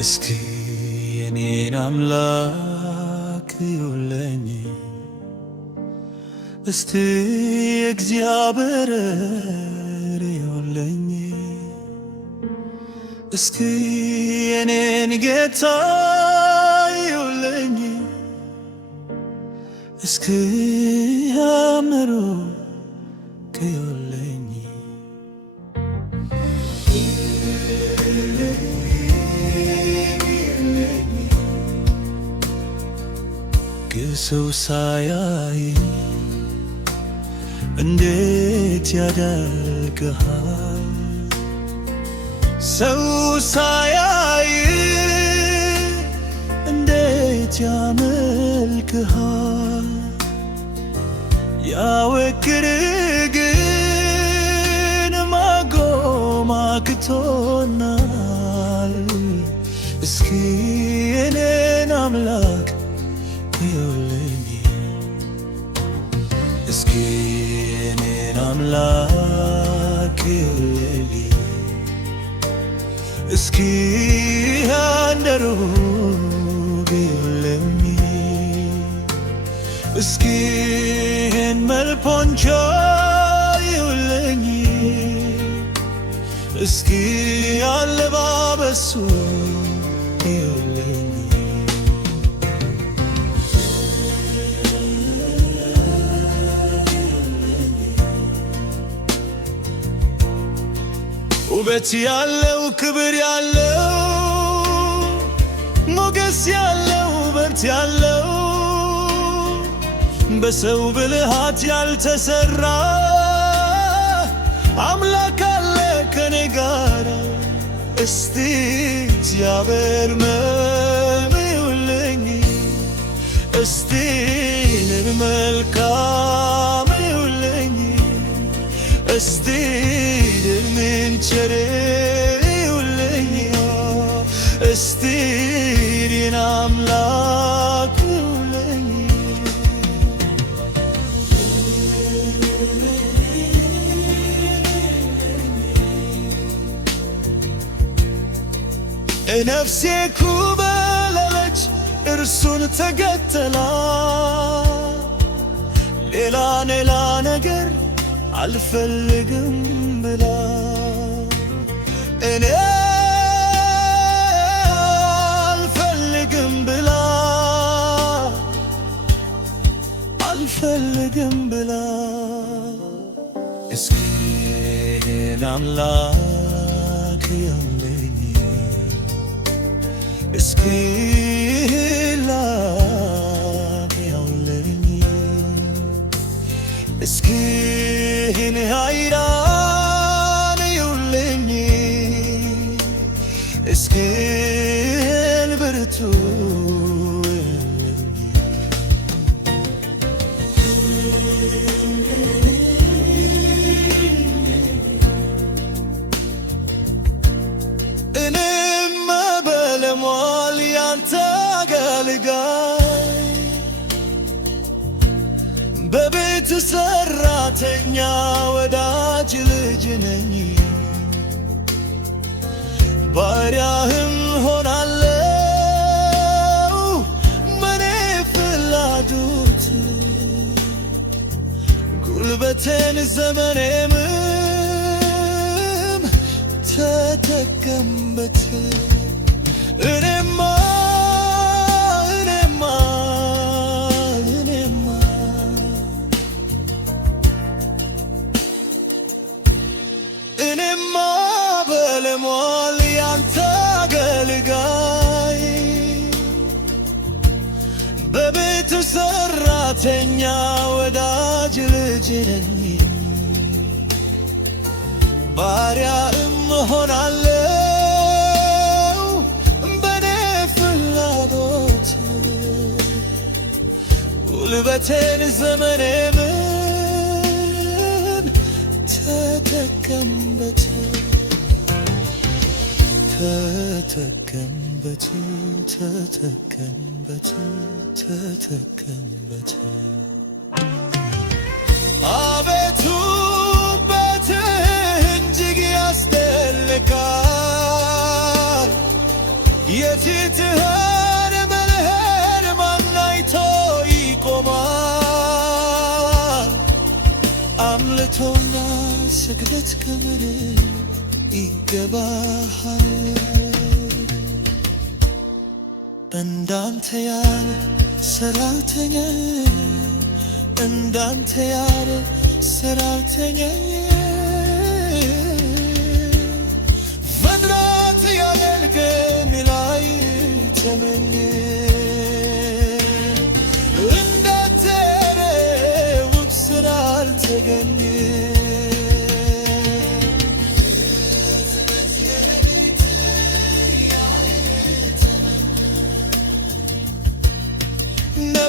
እስኪ የኔን አምላክ እዩልኝ፣ እስቲ እግዚአብሔር እዩልኝ፣ እስኪ የኔን ጌታ እዩልኝ፣ እስኪ ያምሩ እዩልኝ። ሰው ሳያይ እንዴት ያደርግሃል? ሰው ሳያይ እንዴት ያመልክሃል? ያወክር ግን ማቆም አቅቶናል። እስኪ የኔን አምላክ እዩልኝ፣ እስኪ የኔን አምላክ እዩልኝ፣ እስኪ አንደሩግ እዩልኝ፣ እስኪ ይህን መልፖንቾ እዩልኝ፣ እስኪ አለባበሱ እዩልኝ። ውበት ያለው ክብር ያለው ሞገስ ያለው ውበት ያለው በሰው ብልሃት ያልተሰራ አምላክ አለ ከኔ ጋር። እስቲ እግዚአብሔር እዩልኝ፣ እስቲ መልካም እዩልኝ፣ እስቲ ምንቸር እዩልኝ፣ እስቲ የኔን አምላክ እዩልኝ። ነፍሴ ኩበለለች እርሱን ተገተላ፣ ሌላ ነገር አልፈልግም ብላ እኔ አልፈልግም ብላ አልፈልግም ብላ እስኪ የኔን አምላክ እዩልኝ፣ እስኪ ላክ እዩልኝ፣ እስኪ ኃይራን እዩልኝ፣ እስኪ ብርቱ እዩልኝ። እኔም በለሟል ያንተ አገልጋይ፣ በቤት ሰራተኛ ወዳጅ ልጅ ነኝ። ባሪያህም ሆናለው በኔ ፍላጎት፣ ጉልበቴን ዘመኔንም ተጠቀምበት። እኔማ በለሟል ያንተ አገልጋይ፣ በቤት ሰራተኛ ወዳጅ ልጅ ነኝ። ባሪያም ሆናለው በኔ ፍላጎት፣ ጉልበቴን ዘመኔን ተጠቀምበት ተጠቀምበት ተጠቀምበት ተጠቀምበት። አቤቱ በትህ እጅግ ያስደንቃል። ስግደት ክብር ይገባሃል። እንዳንተ ያለ ሰራተኛ እንዳንተ ያለ ሰራተኛ ፈጥራት ያገልገን ላይ ተመኝ እንዳተረው ስራ አልተገኘ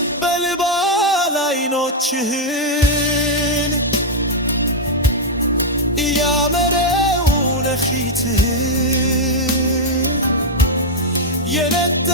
ነበልባል አይኖችህን ያመረው ነፊትህ የነደ